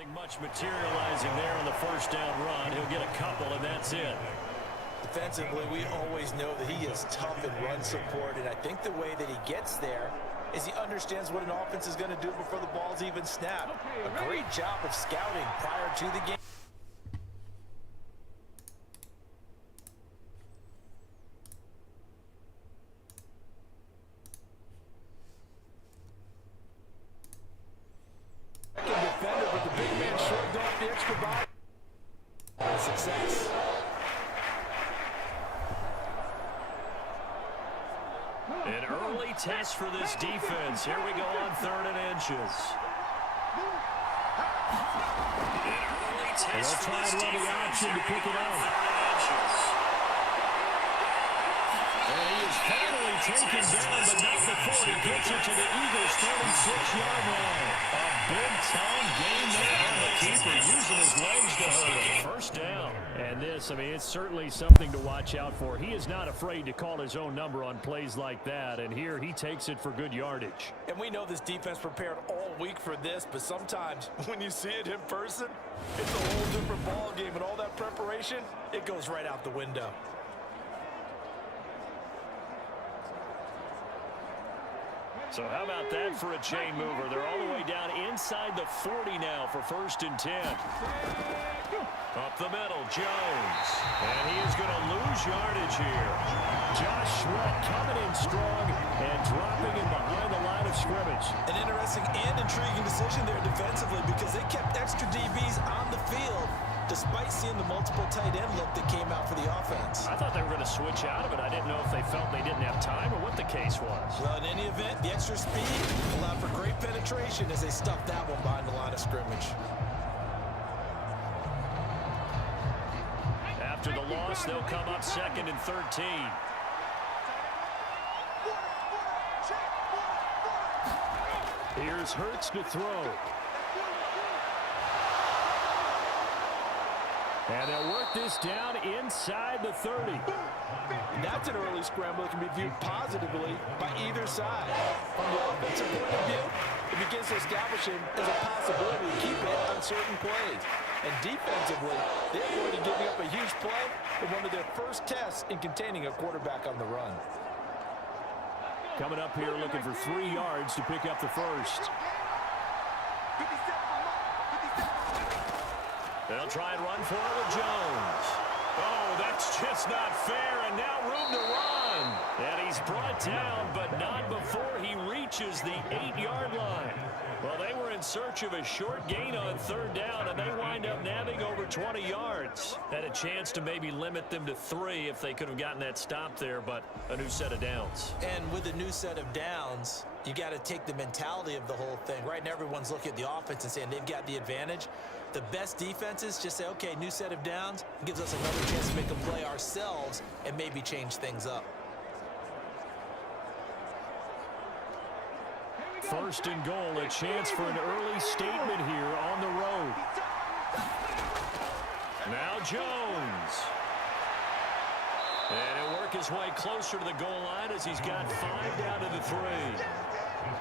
Nothing much materializing there on the first down run. He'll get a couple, and that's it. Defensively, we always know that he is tough in run support, and I think the way that he gets there is he understands what an offense is going to do before the ball's even snapped. A great job of scouting prior to the game. Defender, but the big man shrugged off the extra body. Success. An early test for this defense. Here we go on 3rd and inches. An early test for this defense. Here we go on 3rd and inches. And he is finally taken down, but not before he gets it to the Eagles' 36-yard line. A big-time gain there on the keeper, using his legs to hurt him. First down. And this, I mean, it's certainly something to watch out for. He is not afraid to call his own number on plays like that, and here he takes it for good yardage. And we know this defense prepared all week for this, but sometimes when you see it in person, it's a whole different ball game, and all that preparation, it goes right out the window. So how about that for a chain mover? They're all the way down inside the 40 now for 1st and 10. Up the middle, Jones. And he is going to lose yardage here. Josh Sweat coming in strong and dropping him behind the line of scrimmage. An interesting and intriguing decision there defensively because they kept extra DBs on the field despite seeing the multiple tight end look that came out for the offense. I thought they were going to switch out of it. I didn't know if they felt they didn't have time or what the case was. Well, in any event, the extra speed allowed for great penetration as they stuffed that one behind the line of scrimmage. After the loss, they'll come up 2nd and 13. Here's Hurts to throw. And they'll work this down inside the 30. That's an early scramble that can be viewed positively by either side. From the offensive point of view, it begins to establish him as a possibility to keep it on certain plays. And defensively, they avoided giving up a huge play in one of their first tests in containing a quarterback on the run. Coming up here looking for 3 yards to pick up the first. They'll try and run for it with Jones. Oh, that's just not fair, and now room to run. And he's brought down, but not before he reaches the 8-yard line. Well, they were in search of a short gain on 3rd down, and they wind up nabbing over 20 yards. Had a chance to maybe limit them to 3 if they could have gotten that stop there, but a new set of downs. And with a new set of downs, you got to take the mentality of the whole thing. Right now, everyone's looking at the offense and saying they've got the advantage. The best defenses just say, okay, new set of downs. It gives us another chance to make a play ourselves and maybe change things up. 1st and goal, a chance for an early statement here on the road. Now Jones. And he'll work his way closer to the goal line as he's got 5 down to the 3.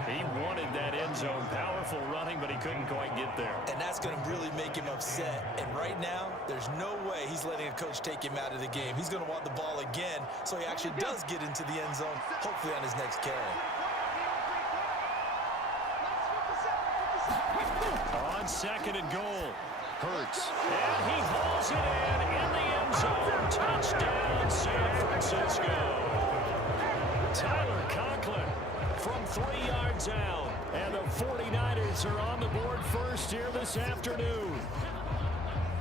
He wanted that end zone. Powerful running, but he couldn't quite get there. And that's going to really make him upset. And right now, there's no way he's letting a coach take him out of the game. He's going to want the ball again, so he actually does get into the end zone, hopefully on his next carry. On 2nd and goal, Hurts. And he hauls it in the end zone. Touchdown, San Francisco. Tyler Conklin from 3 yards out. And the 49ers are on the board first here this afternoon.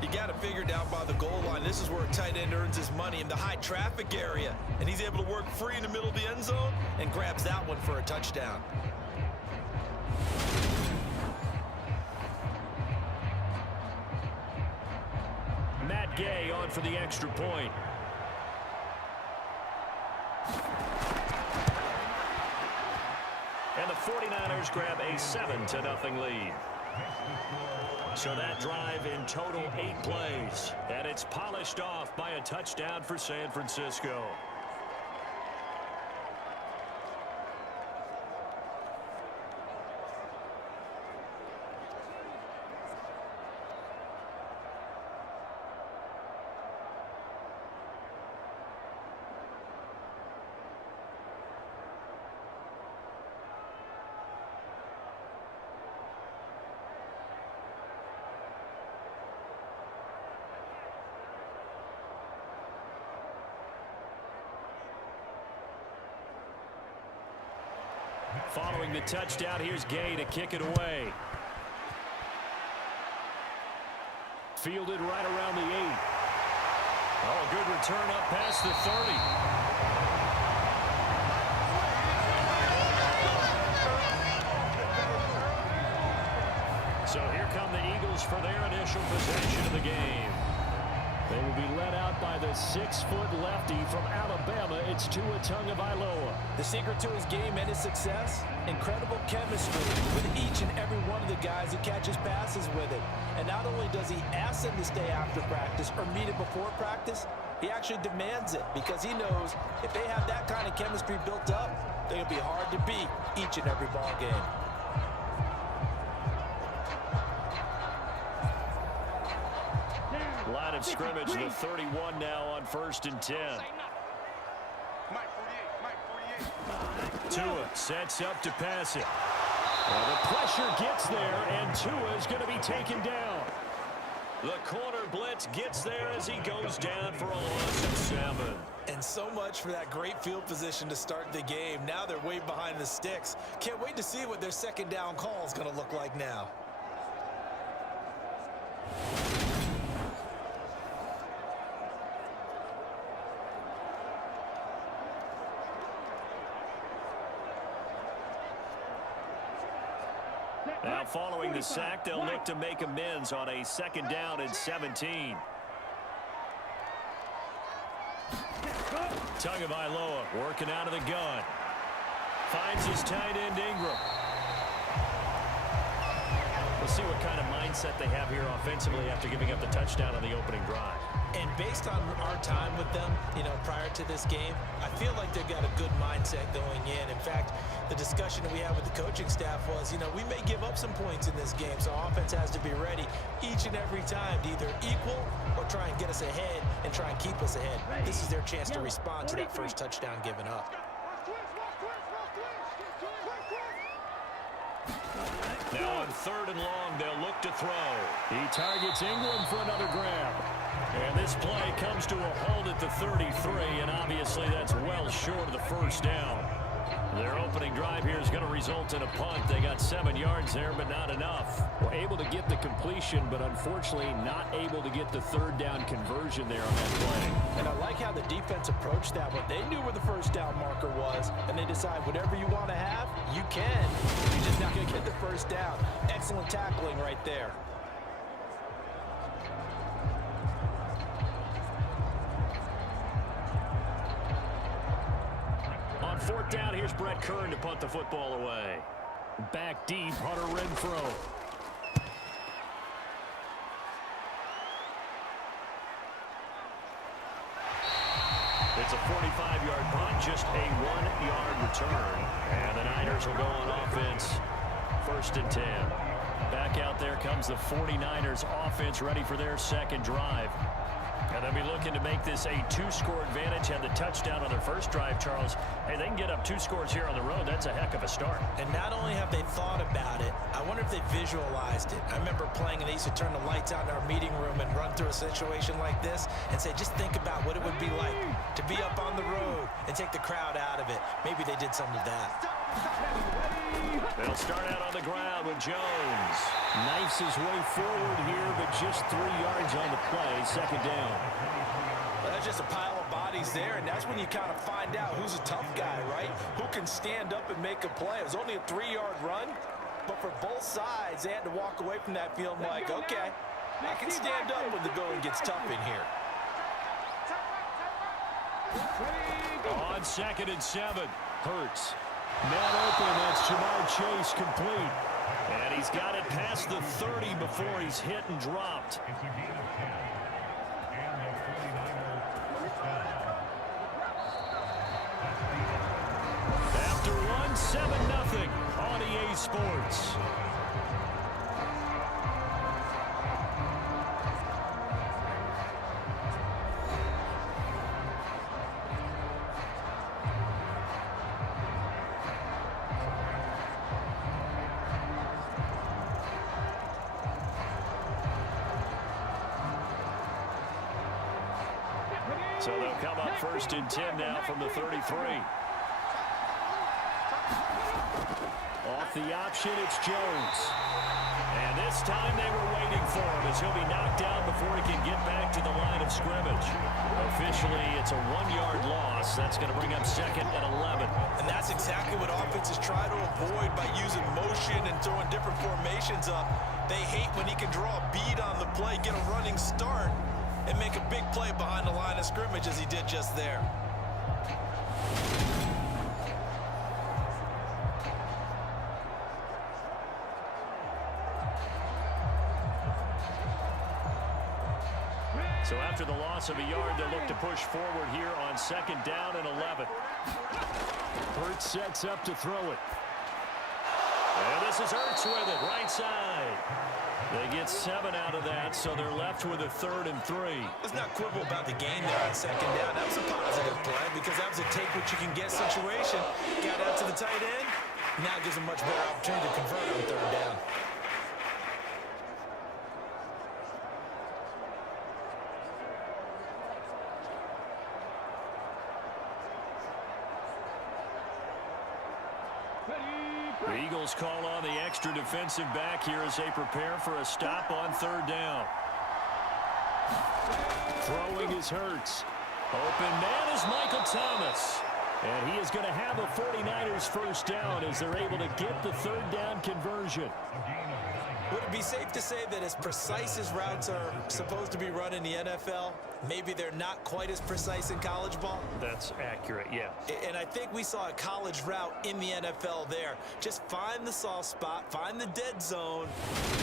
You got to figure down by the goal line. This is where a tight end earns his money, in the high traffic area. And he's able to work free in the middle of the end zone and grabs that one for a touchdown. Matt Gay on for the extra point. And the 49ers grab a 7-0 lead. So that drive in total 8 plays. And it's polished off by a touchdown for San Francisco. Following the touchdown, here's Gay to kick it away. Fielded right around the 8. Oh, good return up past the 30. So here come the Eagles for their initial possession of the game. They will be led out by the 6-foot lefty from Alabama. It's Tua Tagovailoa. The secret to his game and his success, incredible chemistry with each and every one of the guys he catches passes with it. And not only does he ask them to stay after practice or meet it before practice, he actually demands it because he knows if they have that kind of chemistry built up, they're going to be hard to beat each and every ball game. Line of scrimmage, the 31 now on 1st and 10. Tua sets up to pass it. Well, the pressure gets there, and Tua is going to be taken down. The corner blitz gets there as he goes down for a loss of 7. And so much for that great field position to start the game. Now they're way behind the sticks. Can't wait to see what their second down call is going to look like now. Now following the sack, they'll look to make amends on a 2nd down and 17. Tagovailoa working out of the gun. Finds his tight end Ingram. We'll see what kind of mindset they have here offensively after giving up the touchdown on the opening drive. And based on our time with them, prior to this game, I feel like they've got a good mindset going in. In fact, the discussion that we had with the coaching staff was, we may give up some points in this game, so offense has to be ready each and every time to either equal or try and get us ahead and try and keep us ahead. This is their chance to respond to that first touchdown given up. Now on 3rd and long, they'll look to throw. He targets Ingram for another grab. And this play comes to a halt at the 33, and obviously that's well short of the first down. Their opening drive here is going to result in a punt. They got 7 yards there, but not enough. Well, able to get the completion, but unfortunately not able to get the 3rd down conversion there on that play. And I like how the defense approached that one. They knew where the first down marker was, and they decide whatever you want to have, you can. You're just not going to get the first down. Excellent tackling right there. On 4th down, here's Brett Kern to punt the football away. Back deep, Hunter Renfrow. It's a 45-yard punt, just a 1-yard return. And the Niners will go on offense, 1st and 10. Back out there comes the 49ers offense ready for their second drive. And they'll be looking to make this a 2-score advantage. Had the touchdown on their first drive, Charles. Hey, they can get up 2 scores here on the road. That's a heck of a start. And not only have they thought about it, I wonder if they visualized it. I remember playing and they used to turn the lights out in our meeting room and run through a situation like this and say, just think about what it would be like to be up on the road and take the crowd out of it. Maybe they did some of that. They'll start out on the ground with Jones. Knifes his way forward here, but just 3 yards on the play. 2nd down. Well, that's just a pile of bodies there, and that's when you kind of find out who's a tough guy, right? Who can stand up and make a play. It was only a 3-yard run, but for both sides, they had to walk away from that feeling like, okay, I can stand up when the going gets tough in here. On 2nd and 7, Hurts. Man open, that's Jamar Chase complete. And he's got it past the 30 before he's hit and dropped. After one, 7-0 on EA Sports. So they'll come up 1st and 10 now from the 33. the option. It's Jones. And this time they were waiting for him as he'll be knocked down before he can get back to the line of scrimmage. Officially, it's a 1-yard loss. That's going to bring up second and 11. And that's exactly what offenses try to avoid by using motion and throwing different formations up. They hate when he can draw a bead on the play, get a running start, and make a big play behind the line of scrimmage as he did just there. So after the loss of a yard, they'll look to push forward here on second down and 11. Hurts sets up to throw it. And this is Hurts with it, right side. They get 7 out of that, so they're left with a 3rd and 3. Let's not quibble about the gain there on second down. That was a positive play because that was a take-what-you-can-get situation. Got out to the tight end. Now gives them much better opportunity to convert on 3rd down. The Eagles call on the extra defensive back here as they prepare for a stop on 3rd down. Throwing is Hurts. Open man is Michael Thomas. And he is going to have a 49ers first down as they're able to get the 3rd down conversion. Would it be safe to say that as precise as routes are supposed to be run in the NFL, maybe they're not quite as precise in college ball? That's accurate, yeah. And I think we saw a college route in the NFL there. Just find the soft spot, find the dead zone,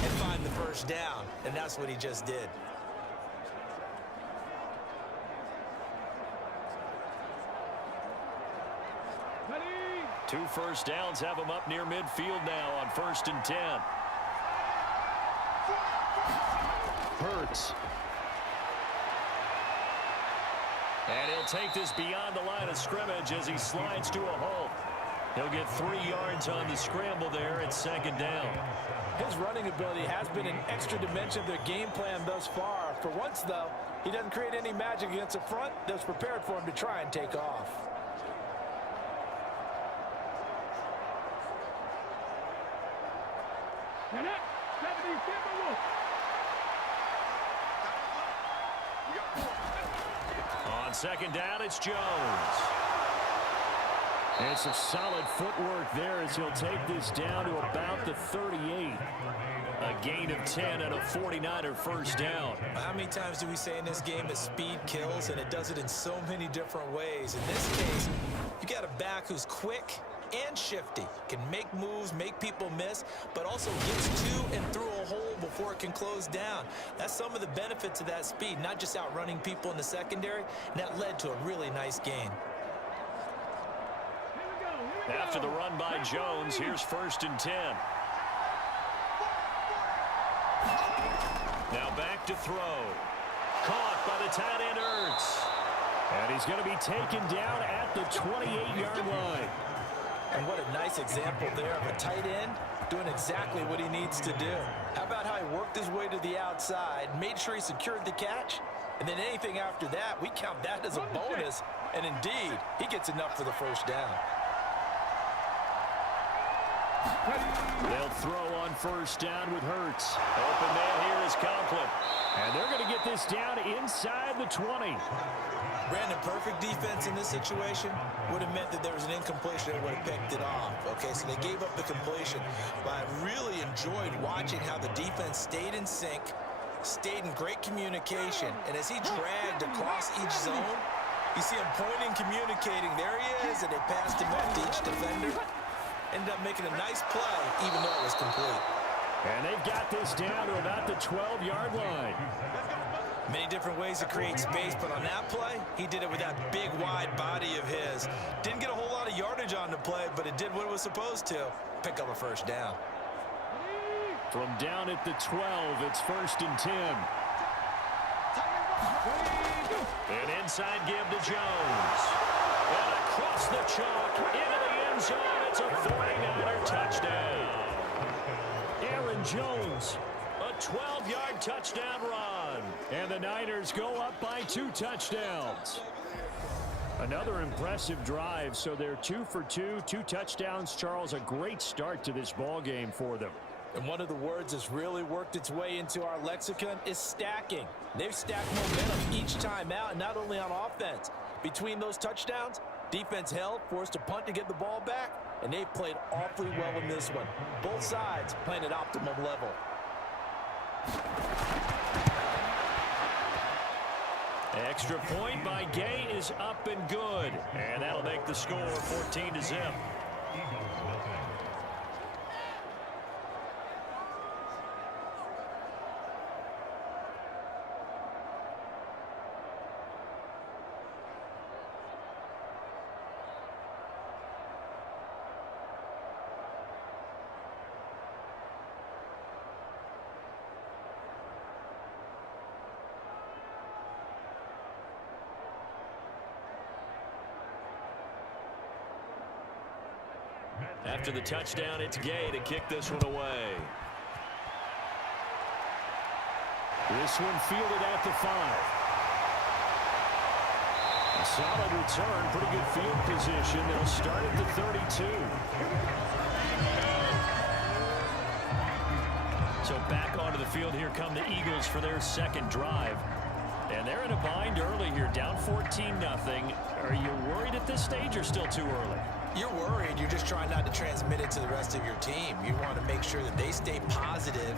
and find the first down. And that's what he just did. Two first downs have him up near midfield now on 1st and 10. Hurts. And he'll take this beyond the line of scrimmage as he slides to a halt. He'll get 3 yards on the scramble there at 2nd down. His running ability has been an extra dimension of their game plan thus far. For once, though, he doesn't create any magic against the front that's prepared for him to try and take off. On 2nd down, it's Jones. And some solid footwork there as he'll take this down to about the 38. A gain of 10 and a 49er first down. How many times do we say in this game that speed kills, and it does it in so many different ways? In this case, you got a back who's quick and shifty, can make moves, make people miss, but also gets to and through a hole before it can close down. That's some of the benefits of that speed, not just outrunning people in the secondary, and that led to a really nice gain. After the run by Jones, here's 1st and 10. Now back to throw. Caught by the tight end Hurts. And he's going to be taken down at the 28-yard line. And what a nice example there of a tight end doing exactly what he needs to do. How about how he worked his way to the outside, made sure he secured the catch, and then anything after that, we count that as a bonus. And indeed, he gets enough for the first down. They'll throw on 1st down with Hurts. Open man here is Conklin. And they're going to get this down inside the 20. Brandon, perfect defense in this situation would have meant that there was an incompletion that would have picked it off. Okay, so they gave up the completion. But I really enjoyed watching how the defense stayed in sync, stayed in great communication. And as he dragged across each zone, you see him pointing, communicating. There he is, and they passed him off to each defender. Ended up making a nice play, even though it was complete. And they've got this down to about the 12-yard line. Many different ways to create space, but on that play, he did it with that big, wide body of his. Didn't get a whole lot of yardage on the play, but it did what it was supposed to. Pick up a first down. From down at the 12, it's 1st and 10. An inside give to Jones. And across the chalk, into the end zone, it's a 49er touchdown. Aaron Jones, a 12-yard touchdown run. And the Niners go up by 2 touchdowns. Another impressive drive, so they're 2 for 2, 2 touchdowns. Charles, a great start to this ball game for them. And one of the words that's really worked its way into our lexicon is stacking. They've stacked momentum each time out, and not only on offense. Between those touchdowns, defense held, forced to punt to get the ball back, and they've played awfully well in this one. Both sides playing at optimum level. Extra point by Gay is up and good. And that'll make the score 14-0. After the touchdown, it's Gay to kick this one away. This one fielded at the 5. A solid return, pretty good field position. They'll start at the 32. So back onto the field, here come the Eagles for their second drive. And they're in a bind early here, down 14-0. Are you worried at this stage or still too early? You're worried. You're just trying not to transmit it to the rest of your team. You want to make sure that they stay positive,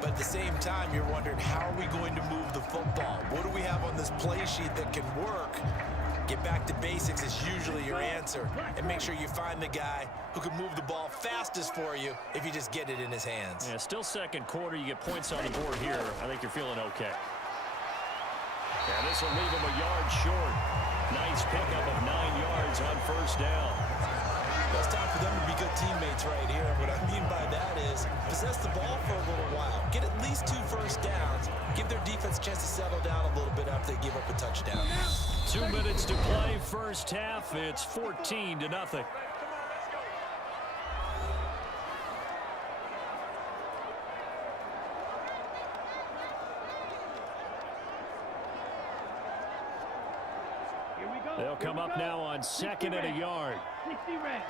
but at the same time, you're wondering, how are we going to move the football? What do we have on this play sheet that can work? Get back to basics is usually your answer, and make sure you find the guy who can move the ball fastest for you if you just get it in his hands. Yeah, still second quarter. You get points on the board here. I think you're feeling okay. And this will leave him a yard short. Nice pickup of 9 yards on first down. It's time for them to be good teammates right here. What I mean by that is possess the ball for a little while. Get at least 2 first downs. Give their defense a chance to settle down a little bit after they give up a touchdown. 2 minutes to play first half. It's 14-0. They'll come up now on 2nd and a yard. 60 red.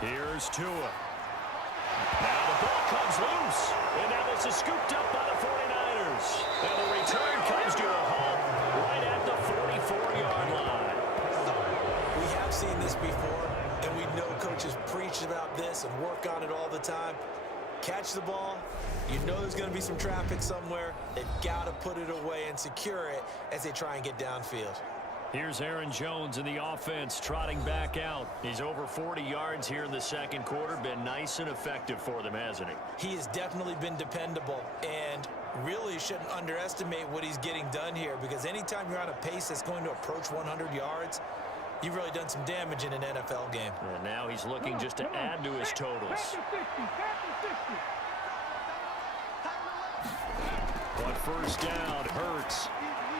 Here's Tua. Now the ball comes loose. And that was scooped up by the 49ers. And the return comes to a halt right at the 44-yard line. We have seen this before, and we know coaches preach about this and work on it all the time. Catch the ball. You know there's going to be some traffic somewhere. They've got to put it away and secure it as they try and get downfield. Here's Aaron Jones in the offense trotting back out. He's over 40 yards here in the second quarter. Been nice and effective for them, hasn't he? He has definitely been dependable, and really shouldn't underestimate what he's getting done here, because anytime you're on a pace that's going to approach 100 yards, you've really done some damage in an NFL game. And now he's looking just to add to his totals. On first down, Hurts.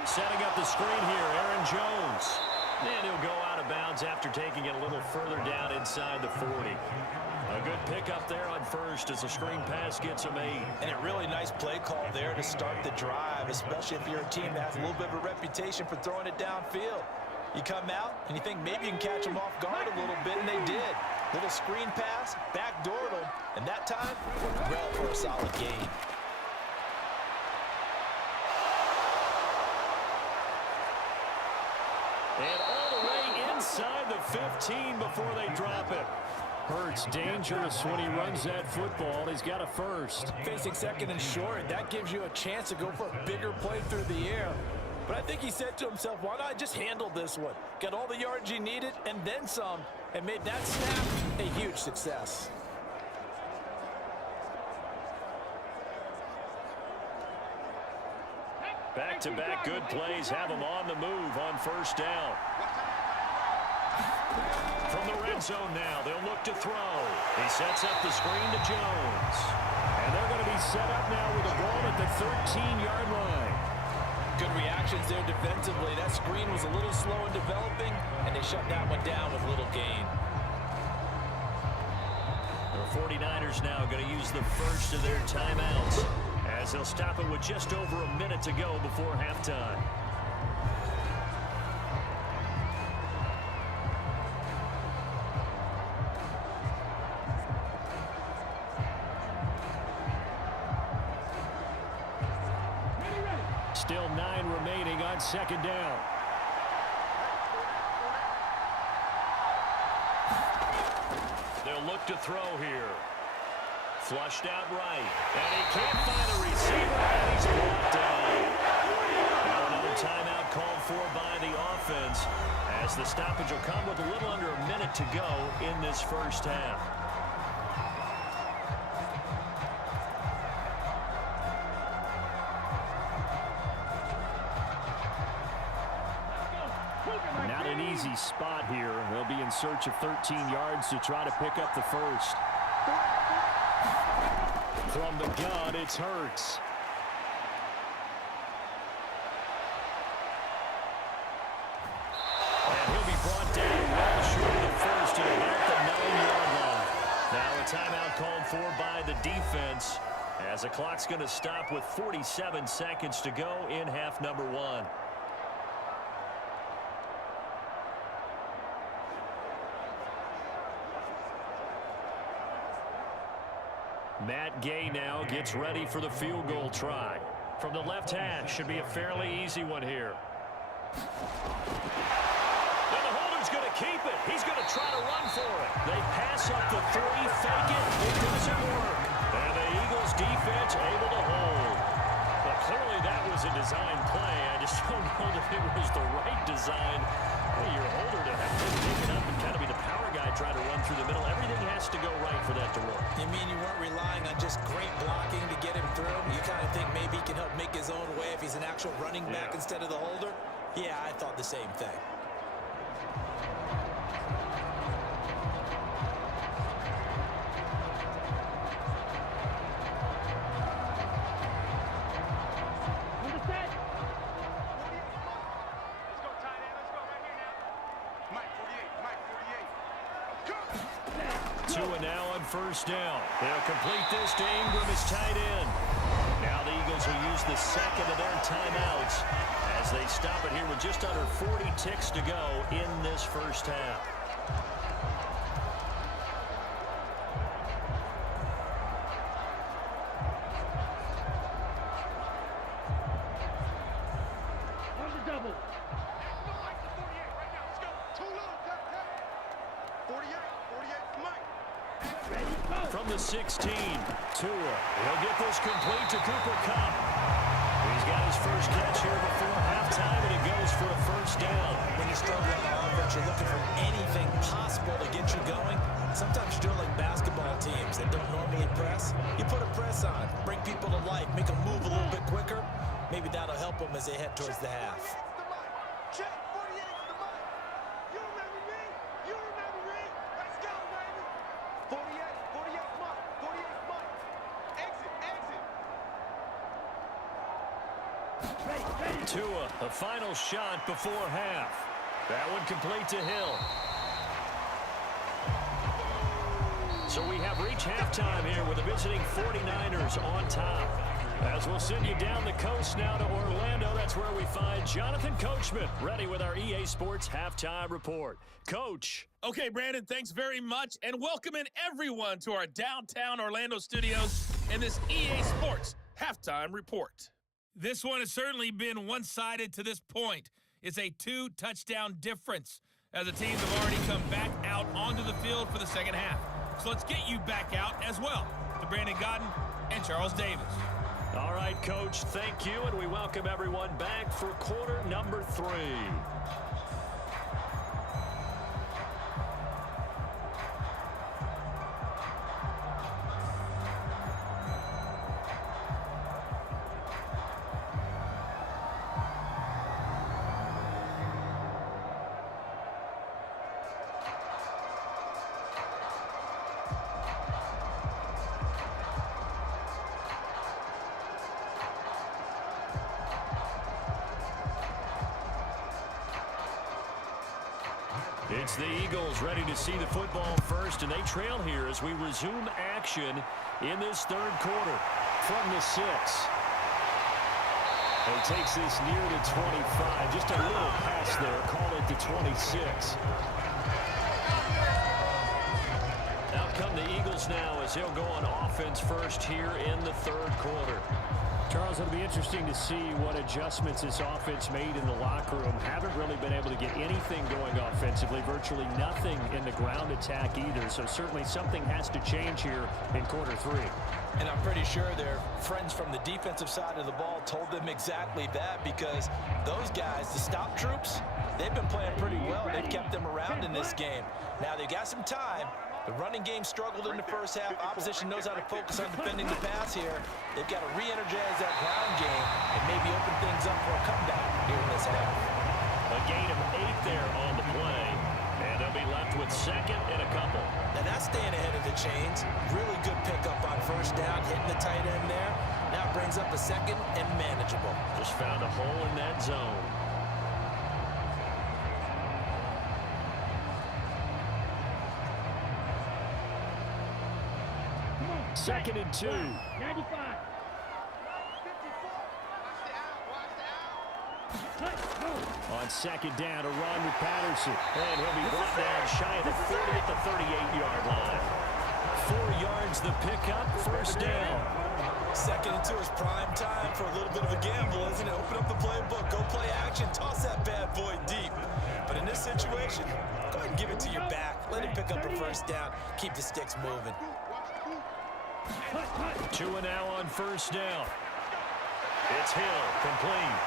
Setting up the screen here, Aaron Jones. And he'll go out of bounds after taking it a little further down inside the 40. A good pickup there on first as the screen pass gets him 8. And a really nice play call there to start the drive, especially if you're a team that has a little bit of a reputation for throwing it downfield. You come out and you think maybe you can catch them off guard a little bit, and they did. Little screen pass, backdoored them, and that time, well for a solid gain. And all the way inside the 15 before they drop it. Hurts dangerous when he runs that football. He's got a first. Facing second and short, that gives you a chance to go for a bigger play through the air. But I think he said to himself, why not just handle this one? Got all the yards you needed and then some, and made that snap a huge success. Back-to-back good plays have him on the move on first down. From the red zone now, they'll look to throw. He sets up the screen to Jones. And they're going to be set up now with the ball at the 13-yard line. Good reactions there defensively. That screen was a little slow in developing, and they shut that one down with little gain. The 49ers now going to use the first of their timeouts as they'll stop it with just over a minute to go before halftime. Still 9 remaining on second down. They'll look to throw here. Flushed out right. And he can't find a receiver, and he's brought down. Now another timeout called for by the offense, as the stoppage will come with a little under a minute to go in this first half. Not an easy spot here. They'll be in search of 13 yards to try to pick up the first. From the gun, it's Hurts. And he'll be brought down well short of the first at about the 9-yard line. Now a timeout called for by the defense, as the clock's going to stop with 47 seconds to go in half number 1. Matt Gay now gets ready for the field goal try. From the left hash, should be a fairly easy one here. And the holder's going to keep it. He's going to try to run for it. They pass up the 3, fake it. It doesn't work. And the Eagles defense able to hold. But clearly that was a design play. I just don't know that it was the right design for your holder to have to pick it up and kind of be the power guy trying to run through the middle. Everything has to go right for that to work. You mean you weren't relying on just great blocking to get him through? You kind of think maybe he can help make his own way if he's an actual running back instead of the holder? Yeah, I thought the same thing. First down. They'll complete this to Ingram, his tight end. Now the Eagles will use the second of their timeouts as they stop it here with just under 40 ticks to go in this first half. From the 16, Tua. He'll get this complete to Cooper Kupp. He's got his first catch here before halftime, and it goes for a first down. When you're struggling on offense, you're looking for anything possible to get you going. Sometimes you're like basketball teams that don't normally press. You put a press on, bring people to life, make them move a little bit quicker. Maybe that'll help them as they head towards the half. Tua, a final shot before half. That one complete to Hill. So we have reached halftime here with the visiting 49ers on top. As we'll send you down the coast now to Orlando, that's where we find Jonathan Coachman, ready with our EA Sports Halftime Report. Coach. Okay, Brandon, thanks very much, and welcoming everyone to our downtown Orlando studios in this EA Sports Halftime Report. This one has certainly been one-sided to this point. It's a 2-touchdown difference as the teams have already come back out onto the field for the second half. So let's get you back out as well to Brandon Godden and Charles Davis. All right, Coach, thank you, and we welcome everyone back for quarter number 3. It's the Eagles ready to see the football first, and they trail here as we resume action in this third quarter. from the 6. He takes this near the 25. Just a little pass there. Call it the 26. Out come the Eagles now as he'll go on offense first here in the third quarter. Charles, it'll be interesting to see what adjustments this offense made in the locker room. Haven't really been able to get anything going offensively. Virtually nothing in the ground attack either. So certainly something has to change here in quarter 3. And I'm pretty sure their friends from the defensive side of the ball told them exactly that, because those guys, the stop troops, they've been playing pretty well. They've kept them around in this game. Now they've got some time. The running game struggled in the first half. Opposition knows how to focus on defending the pass here. They've got to re-energize that ground game and maybe open things up for a comeback here in this half. A gain of 8 there on the play. And they'll be left with second and a couple. Now that's staying ahead of the chains. Really good pickup on first down, hitting the tight end there. Now brings up a second and manageable. Just found a hole in that zone. Second and 2. 95. On second down, a run with Patterson. And he'll be brought down shy of the 30 at the 38-yard line. 4 yards the pickup, first down. Second and 2 is prime time for a little bit of a gamble, isn't it? Open up the playbook, go play action, toss that bad boy deep. But in this situation, go ahead and give it to your back. Let him pick up a first down. Keep the sticks moving. 2 and now on first down. It's Hill, complete.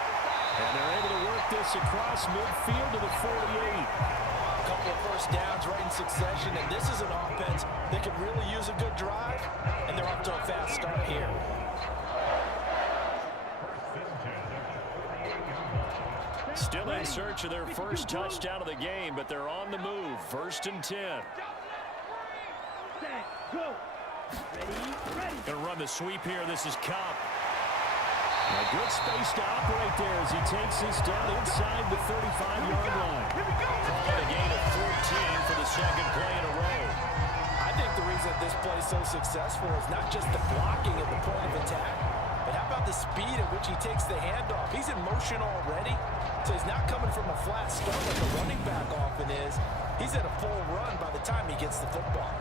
And they're able to work this across midfield to the 48. A couple of first downs right in succession, and this is an offense that could really use a good drive, and they're off to a fast start here. Still in search of their first touchdown of the game, but they're on the move. First and 10. Gonna run the sweep here. This is Cobb. A good space to operate there as he takes this down inside the 35-yard line. Calling a gain of 14 for the second play in a row. I think the reason this play is so successful is not just the blocking at the point of attack, but how about the speed at which he takes the handoff? He's in motion already, so he's not coming from a flat start like a running back often is. He's at a full run by the time he gets the football.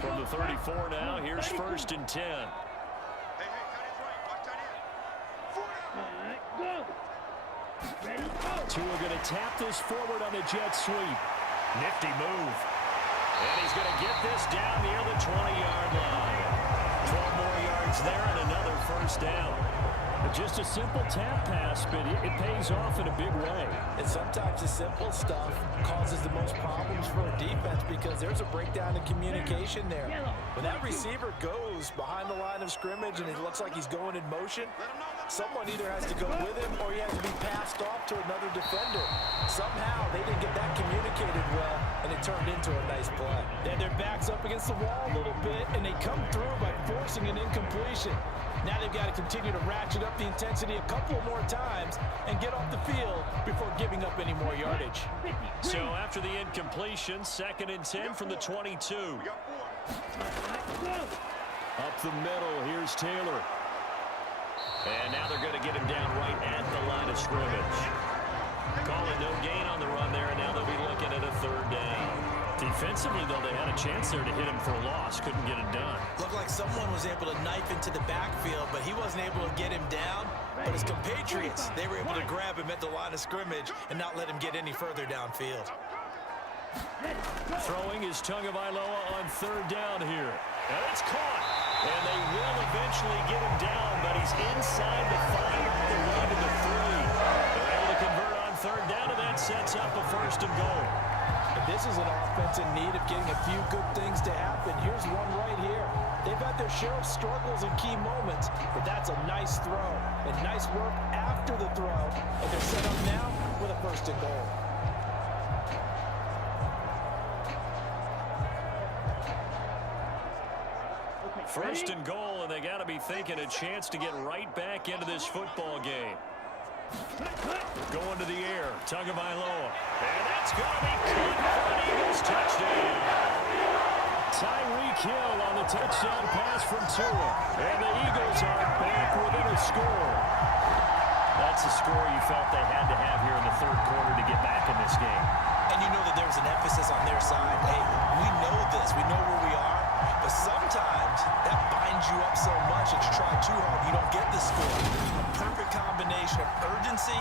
From the 34 now, here's first and 10. Tua going to tap this forward on the jet sweep. Nifty move. And he's going to get this down near the 20-yard line. 12 more yards there and another first down. Just a simple tap pass, but it pays off in a big way. And sometimes the simple stuff causes the most problems for a defense because there's a breakdown in communication there. When that receiver goes behind the line of scrimmage and it looks like he's going in motion, someone either has to go with him or he has to be passed off to another defender. Somehow they didn't get that communicated well, and it turned into a nice play. Then their backs up against the wall a little bit, and they come through by forcing an incompletion. Now they've got to continue to ratchet up the intensity a couple more times and get off the field before giving up any more yardage. So after the incompletion, second and 10 from the 22. Up the middle, here's Taylor. And now they're going to get him down right at the line of scrimmage. Calling no gain on the run there, and now they'll be looking at a third down. Defensively, though, they had a chance there to hit him for a loss. Couldn't get it done. Looked like someone was able to knife into the backfield, but he wasn't able to get him down. But his compatriots, they were able to grab him at the line of scrimmage and not let him get any further downfield. Throwing is Tagovailoa on third down here. And it's caught. And they will eventually get him down, but he's inside the 5 all the way to the 3. They're able to convert on third down, and that sets up a first and goal. And this is an offense in need of getting a few good things to happen. Here's one right here. They've had their share of struggles in key moments, but that's a nice throw and nice work after the throw. And they're set up now with a first and goal. First and goal, and they got to be thinking a chance to get right back into this football game. Going to the air, Tagovailoa. And that's going to be caught for an Eagles touchdown. Tyreek Hill on the touchdown pass from Tua. And the Eagles are back within a score. That's a score you felt they had to have here in the third quarter to get back in this game. And you know that there was an emphasis on their side. Hey, we know this. We know where we are. But sometimes that binds you up so much that you try too hard, you don't get the score. A perfect combination of urgency,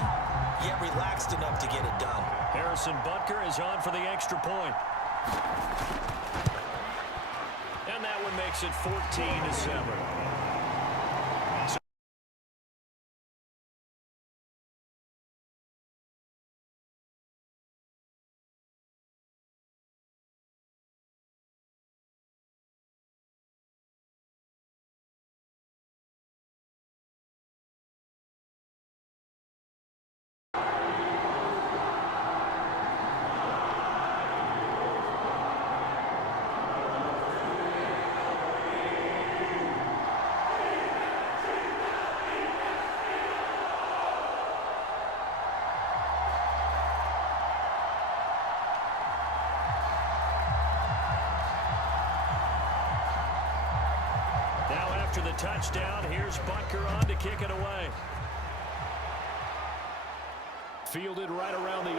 yet relaxed enough to get it done. Harrison Butker is on for the extra point. And that one makes it 14-7. After the touchdown, here's Butker on to kick it away. Fielded right around the 8.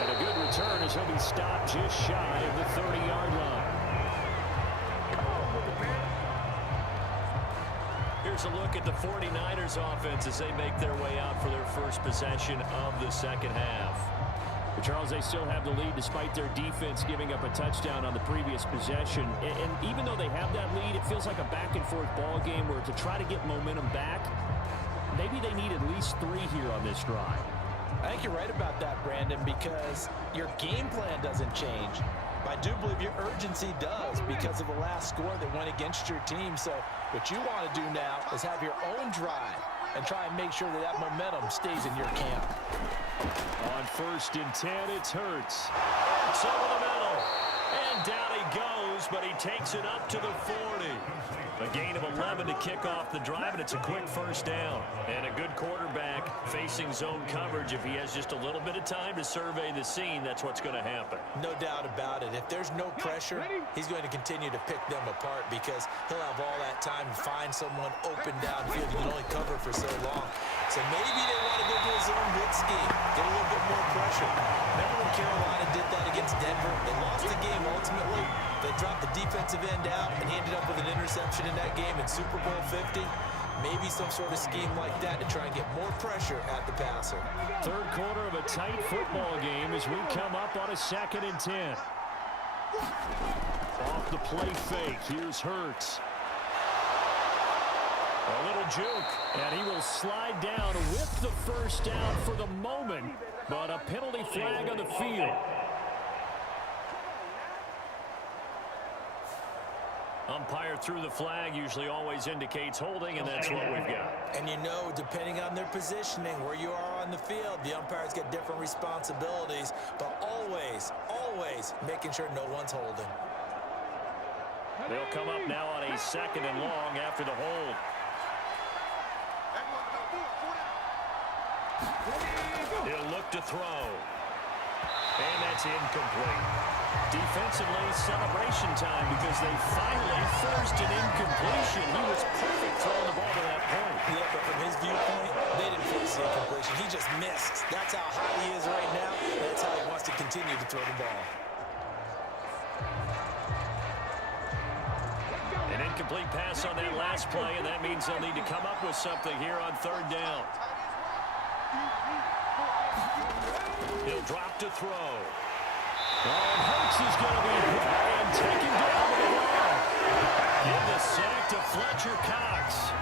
And a good return as he'll be stopped just shy of the 30-yard line. Here's a look at the 49ers offense as they make their way out for their first possession of the second half. But Charles, they still have the lead despite their defense giving up a touchdown on the previous possession. And even though they have that lead, it feels like a back-and-forth ball game where to try to get momentum back, maybe they need at least 3 here on this drive. I think you're right about that, Brandon, because your game plan doesn't change. But I do believe your urgency does because of the last score that went against your team. So what you want to do now is have your own drive and try and make sure that that momentum stays in your camp. On 1st and 10, it's Hurts. It's over the middle. And down he goes, but he takes it up to the 40. A gain of 11 to kick off the drive, and it's a quick first down. And a good quarterback facing zone coverage. If he has just a little bit of time to survey the scene, that's what's going to happen. No doubt about it. If there's no pressure, he's going to continue to pick them apart because he'll have all that time to find someone open downfield. You can only cover for so long. So maybe they want to go to a zone blitz scheme, get a little bit more pressure. Remember when Carolina did that against Denver? They lost the game ultimately. They dropped the defensive end out, and he ended up with an interception in that game in Super Bowl 50. Maybe some sort of scheme like that to try and get more pressure at the passer. Third quarter of a tight football game as we come up on a 2nd and 10. Off the play fake, here's Hurts. A little juke, and he will slide down with the first down for the moment, but a penalty flag on the field. Umpire threw the flag, usually always indicates holding, and that's what we've got. And you know, depending on their positioning, where you are on the field, the umpires get different responsibilities, but always, always making sure no one's holding. They'll come up now on a 2nd and long after the hold. He'll look to throw. And that's incomplete. Defensively, celebration time because they finally forced an incompletion. He was perfect throwing the ball to that point. Yeah, but from his viewpoint, they didn't force the incompletion. He just missed. That's how hot he is right now. That's how he wants to continue to throw the ball. An incomplete pass on that last play, and that means they'll need to come up with something here on 3rd down. He'll drop to throw. And Hurts is going to be hit and taken down to the ground. Give the sack to Fletcher Cox.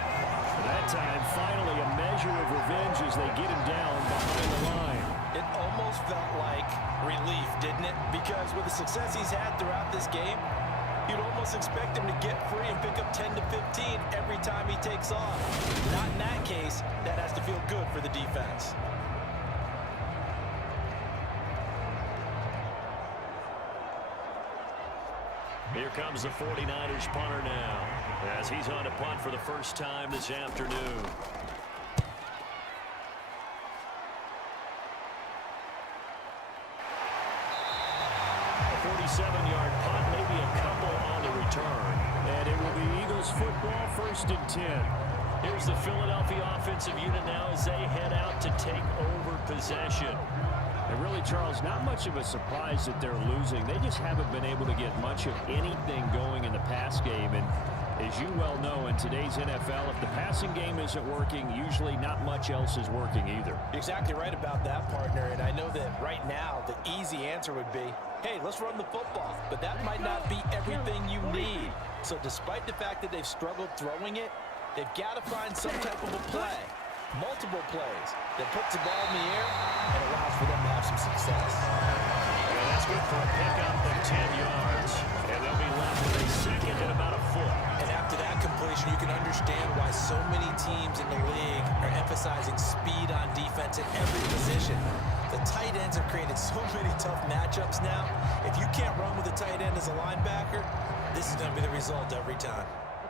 That time, finally, a measure of revenge as they get him down behind the line. It almost felt like relief, didn't it? Because with the success he's had throughout this game, you'd almost expect him to get free and pick up 10 to 15 every time he takes off. Not in that case. That has to feel good for the defense. Here comes the 49ers punter now as he's on to punt for the first time this afternoon. A 47-yard punt return. And it will be Eagles football, 1st and 10. Here's the Philadelphia offensive unit now as they head out to take over possession. And really, Charles, not much of a surprise that they're losing. They just haven't been able to get much of anything going in the pass game. And as you well know, in today's NFL, if the passing game isn't working, usually not much else is working either. You're exactly right about that, partner. And I know that right now the easy answer would be, hey, let's run the football. But that might not be everything you need. So despite the fact that they've struggled throwing it, they've got to find some type of a play, multiple plays, that puts the ball in the air and allows for them to have some success. And that's good for a pickup of 10 yards. And they'll be left with a second and about a foot. And after that completion, you can understand why so many teams in the league are emphasizing speed on defense at every position. The tight ends have created so many tough matchups now. If you can't run with a tight end as a linebacker, this is going to be the result every time.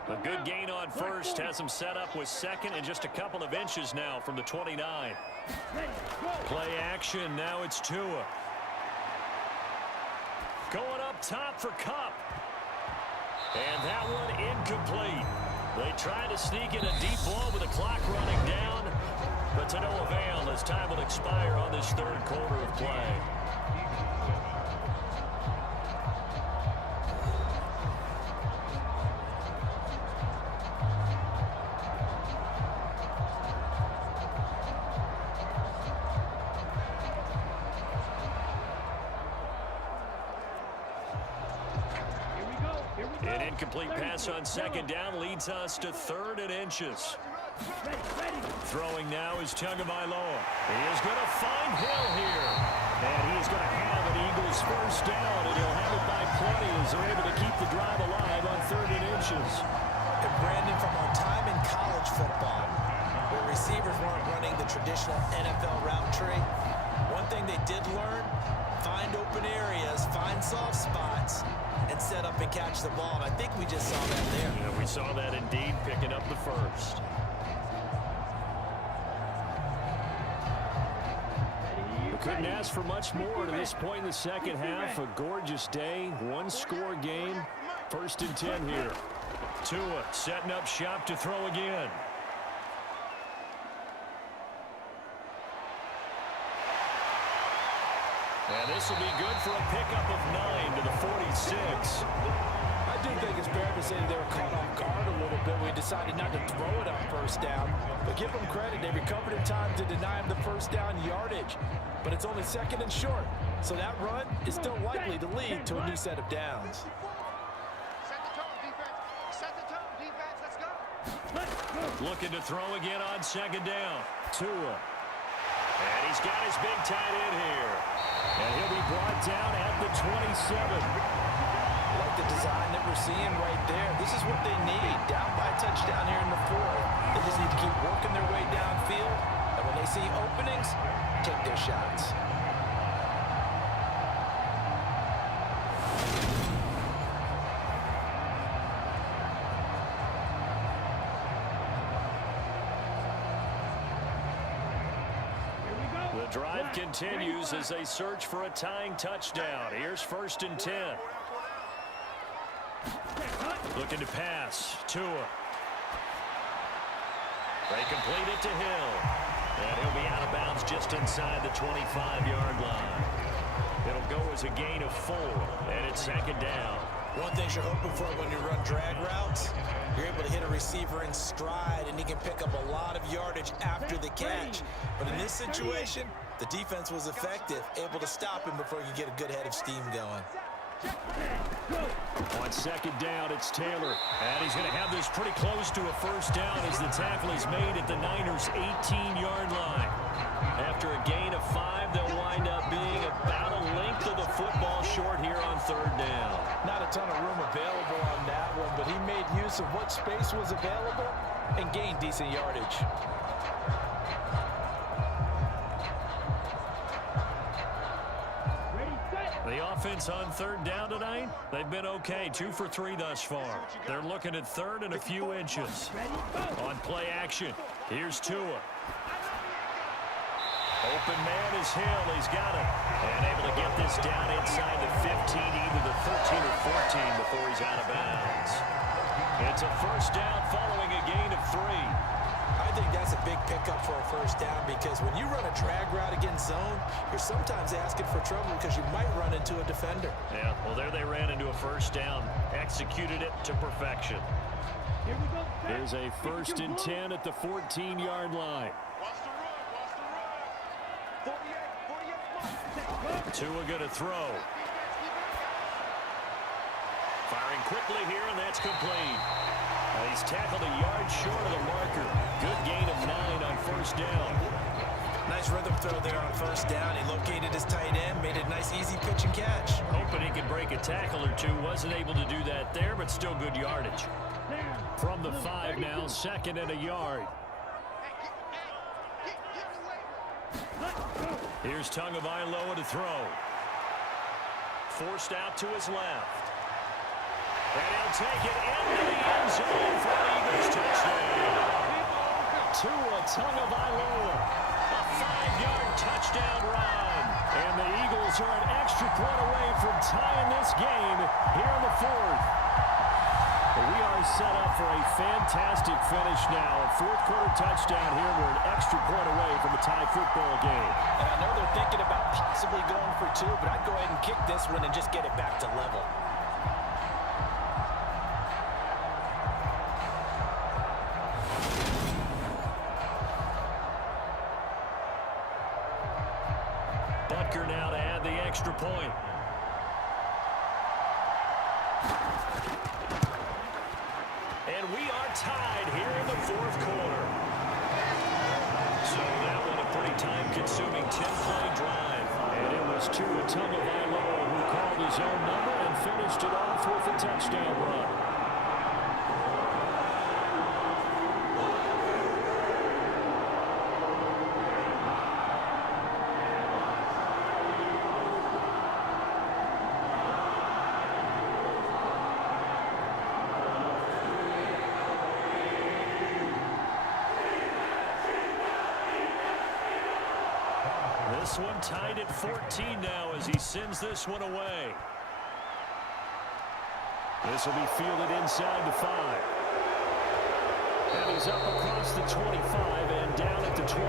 A good gain on first has him set up with second and just a couple of inches now from the 29. Play action. Now it's Tua. Going up top for Kupp. And that one incomplete. They try to sneak in a deep ball with the clock running down, but to no avail as time will expire on this third quarter of play. An incomplete pass on second down leads us to 3rd and inches. Throwing now is Tagovailoa. He is going to find Hill here. And he is going to have an Eagles first down, and he'll have it by plenty as they're able to keep the drive alive on 3rd and inches. And Brandon, from our time in college football, where receivers weren't running the traditional NFL route tree, one thing they did learn, find open areas, find soft spots, and set up and catch the ball. And I think we just saw that there. Yeah, we saw that indeed, picking up the first. We couldn't ask for much more to this point in the second half. A gorgeous day, one-score game. 1st and 10 here. Tua setting up shop to throw again. And this will be good for a pickup of 9 to the 46. I do think it's fair to say they were caught off guard a little bit. We decided not to throw it on first down. But give them credit. They recovered in time to deny them the first down yardage. But it's only 2nd and short. So that run is still likely to lead to a new set of downs. Set the tone, defense. Set the tone, defense. Let's go. Looking to throw again on second down. Tua. And he's got his big tight end here. And he'll be brought down at the 27. Like the design that we're seeing right there. This is what they need. Down by a touchdown here in the 4th. They just need to keep working their way downfield. And when they see openings, take their shots. The drive continues as they search for a tying touchdown. Here's 1st and 10. Looking to pass. Tua. They complete it to Hill. And he'll be out of bounds just inside the 25-yard line. It'll go as a gain of 4, and it's 2nd down. One thing you're hoping for when you run drag routes, you're able to hit a receiver in stride, and he can pick up a lot of yardage after the catch. But in this situation, the defense was effective, able to stop him before he could get a good head of steam going. On 2nd down, it's Taylor. And he's going to have this pretty close to a first down as the tackle is made at the Niners' 18-yard line. After a gain of 5, they'll wind up being about a length of the football short here on 3rd down. Not a ton of room available on that one, but he made use of what space was available and gained decent yardage. The offense on 3rd down tonight, they've been okay. 2 for 3 thus far. They're looking at 3rd and a few inches. On play action, here's Tua. open man is Hill. He's got it. And able to get this down inside the 15, either the 13 or 14 before he's out of bounds. It's a first down following a gain of 3. I think that's a big pickup for a first down because when you run a drag route against zone, you're sometimes asking for trouble because you might run into a defender. Yeah, well, there they ran into a first down. Executed it to perfection. Here's a 1st and 10 at the 14-yard line. Tua going to throw. Firing quickly here, and that's complete. He's tackled a yard short of the marker. Good gain of 9 on first down. Nice rhythm throw there on first down. He located his tight end, made a nice easy pitch and catch. Hoping he could break a tackle or two. Wasn't able to do that there, but still good yardage. From the 5 now, 2nd and a yard. Here's Tagovailoa to throw. Forced out to his left. And he'll take it into the end zone for an Eagles touchdown. Tua Tagovailoa. A 5-yard touchdown run. And the Eagles are an extra point away from tying this game here in the 4th. We are set up for a fantastic finish now. A 4th-quarter touchdown here. We're an extra point away from a tie football game. And I know they're thinking about possibly going for 2, but I'd go ahead and kick this one and just get it back to level. Butker now to add the extra point. And we are tied here in the 4th quarter. So that one a pretty time-consuming 10-play drive. And it was Tua Tagovailoa who called his own number and finished it off with a touchdown run. This one tied at 14 now as he sends this one away. This will be fielded inside the 5. And he's up across the 25 and down at the 28.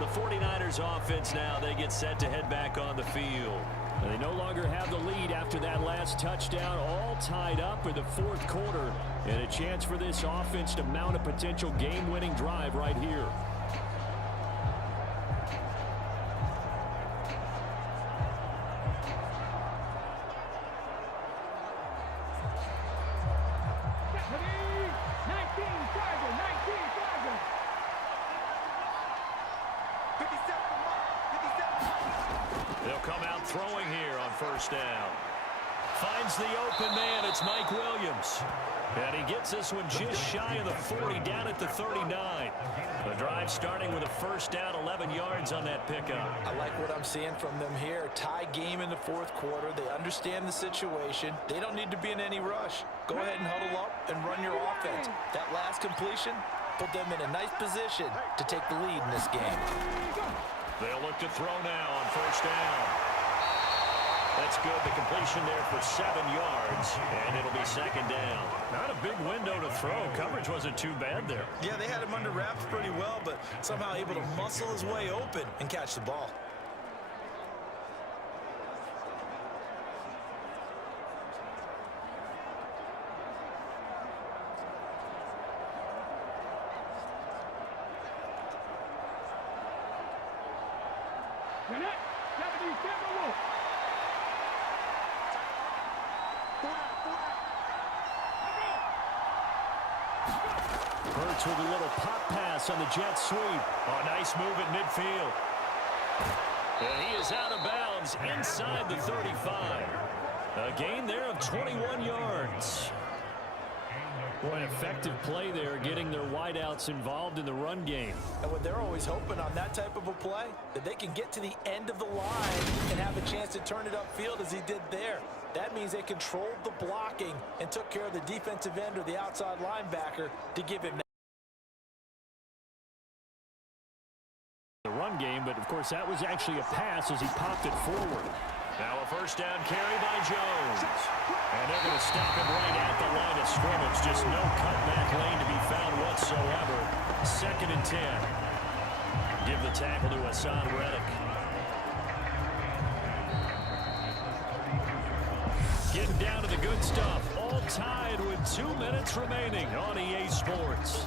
The 49ers offense now, they get set to head back on the field. And they no longer have the lead after that last touchdown, all tied up in the 4th quarter. And a chance for this offense to mount a potential game-winning drive right here. They'll come out throwing here on first down. Finds the open man. It's Mike Williams. And he gets this one just shy of the 40, down at the 39. The drive starting with a first down, 11 yards on that pickup. I like what I'm seeing from them here. Tie game in the 4th quarter. They understand the situation. They don't need to be in any rush. Go ahead and huddle up and run your offense. That last completion put them in a nice position to take the lead in this game. They'll look to throw now on first down. That's good. The completion there for 7 yards, and it'll be 2nd down. Not a big window to throw. Coverage wasn't too bad there. Yeah, they had him under wraps pretty well, but somehow able to muscle his way open and catch the ball. Hurts with a little pop pass on the jet sweep. Oh, nice move at midfield. And he is out of bounds inside the 35. A gain there of 21 yards. Boy, an effective play there, getting their wideouts involved in the run game. And what they're always hoping on that type of a play, that they can get to the end of the line and have a chance to turn it upfield as he did there. That means they controlled the blocking and took care of the defensive end or the outside linebacker to give him that. but, of course, that was actually a pass as he popped it forward. Now a first down carry by Jones. And they're going to stop him right at the line of scrimmage. Just no cutback lane to be found whatsoever. 2nd and 10. Give the tackle to Hassan Reddick. Getting down to the good stuff. All tied with 2 minutes remaining on EA Sports.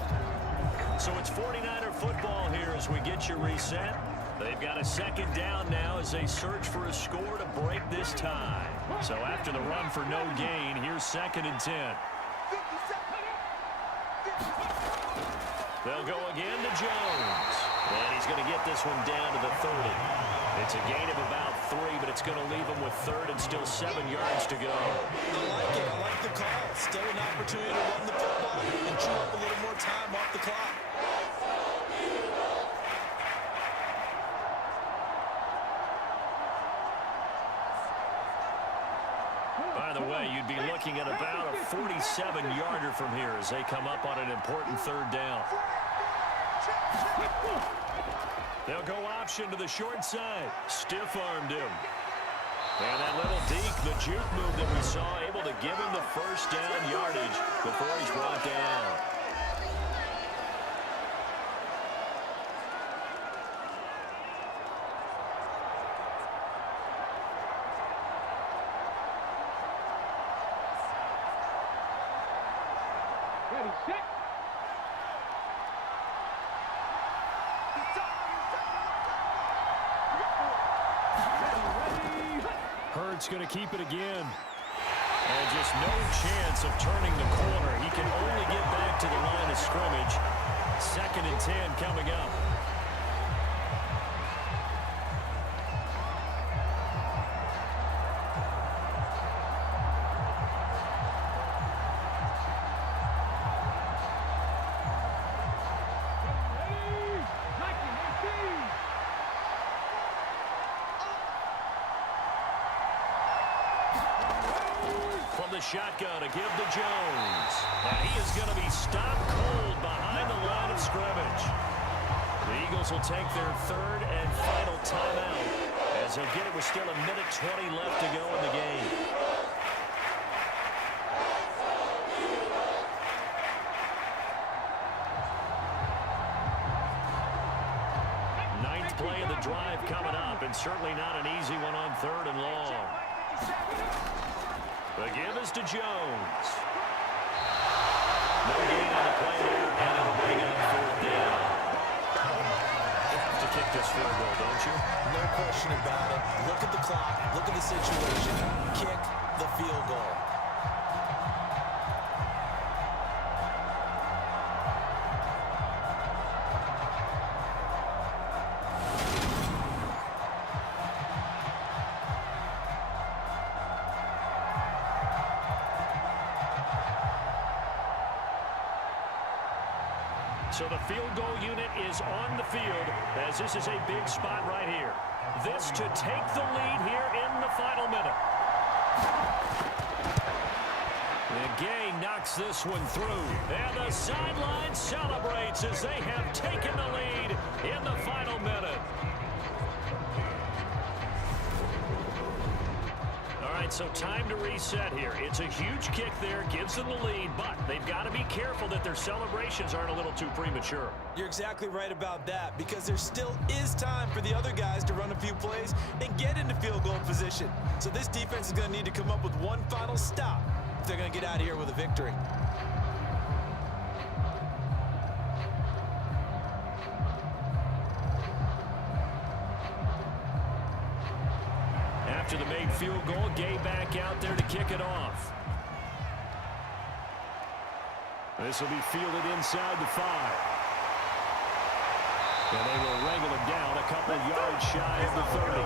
So it's 49er football here as we get you reset. They've got a 2nd down now as they search for a score to break this tie. So after the run for no gain, here's 2nd and 10. They'll go again to Jones. And he's going to get this one down to the 30. It's a gain of about 3, but it's going to leave him with 3rd and still 7 yards to go. I like it. I like the call. Still an opportunity to run the football and chew up a little more time off the clock. By the way, you'd be looking at about a 47-yarder from here as they come up on an important 3rd down. They'll go option to the short side. Stiff-armed him. And that little deke, the juke move that we saw, able to give him the first down yardage before he's brought down. Ready, set. Hurts going to keep it again. And just no chance of turning the corner. He can only get back to the line of scrimmage. 2nd and 10 coming up. The shotgun to give to Jones. And he is going to be stopped cold behind the line of scrimmage. The Eagles will take their 3rd and final timeout as they get it with still 1:20 left to go in the game. Ninth play of the drive coming up, and certainly not an easy one on 3rd and long. The give is to Jones. No gain on the play there, and it'll bring up 4th down. You have to kick this field goal, don't you? No question about it. Look at the clock. Look at the situation. Kick the field goal. So the field goal unit is on the field as this is a big spot right here. This to take the lead here in the final minute. And Gay knocks this one through. And the sideline celebrates as they have taken the lead in the final minute. All right, so time to reset here. It's a huge kick there, gives them the lead, but they've got to be careful that their celebrations aren't a little too premature. You're exactly right about that, because there still is time for the other guys to run a few plays and get into field goal position. So this defense is going to need to come up with one final stop if they're going to get out of here with a victory. After the made field goal, Gay back out there to kick it off. This will be fielded inside the 5. And they will wrangle him down a couple of yards shy of the 30.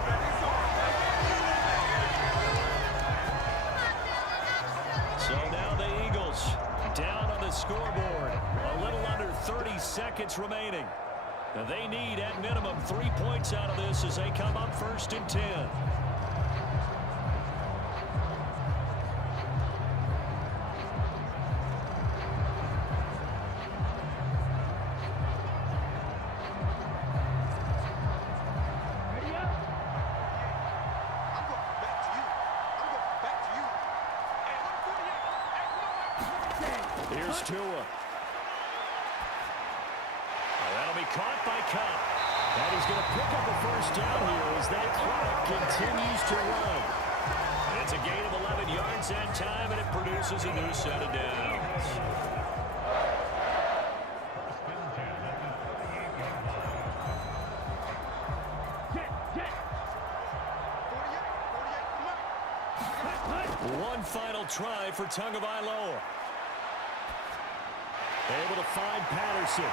So now the Eagles down on the scoreboard. A little under 30 seconds remaining. And they need at minimum 3 points out of this as they come up 1st and 10. Here's Tua. That'll be caught by Cup. And he's going to pick up a first down here as that clock continues to run. It's a gain of 11 yards that time, and it produces a new set of downs. One final try for Tagovailoa. Able to find Patterson.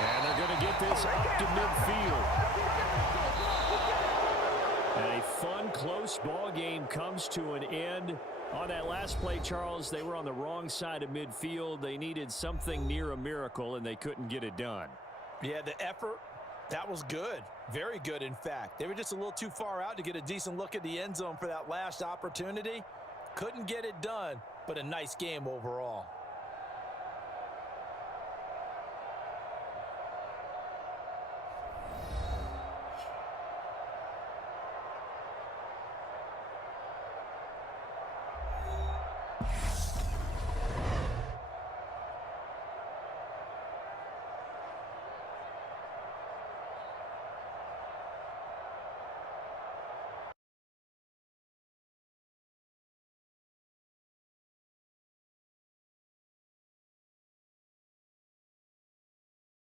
And they're going to get this up to midfield. And a fun, close ball game comes to an end. On that last play, Charles, they were on the wrong side of midfield. They needed something near a miracle, and they couldn't get it done. Yeah, the effort, that was good. Very good, in fact. They were just a little too far out to get a decent look at the end zone for that last opportunity. Couldn't get it done, but a nice game overall.